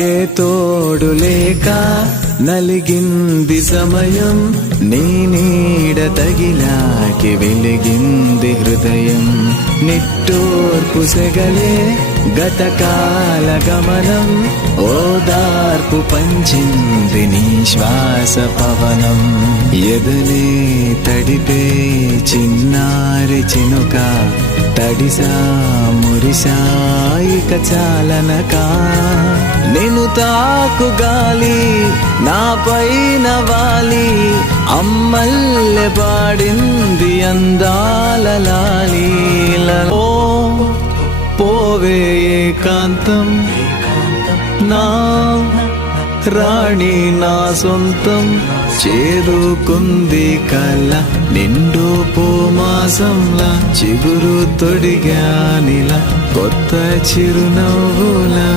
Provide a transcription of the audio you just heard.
ఏ తోడు లేక నలిగింది సమయం, నీ నీడ తగిలాకి వెలిగింది హృదయం. నిట్టూర్పు సెగలే గతకాల గమనం, ఓదార్పు పంచింది నీ శ్వాస పవనం. ఎదలే తడిపే చిన్నారి చినుక, తడిసా మురిసా ఇక చాలనక. నిన్ను తాకు గాలి నా పైన వాలి, అమ్మల్లె పాడింది అందాల లాలి. ఓ పోవే ఏకాంతం, నా రాణి నా సొంతం. చేరుకుంది కల నిండు పూమాసంలా, చిగురు తొడిగానిలా కొత్త చిరునవ్వులా.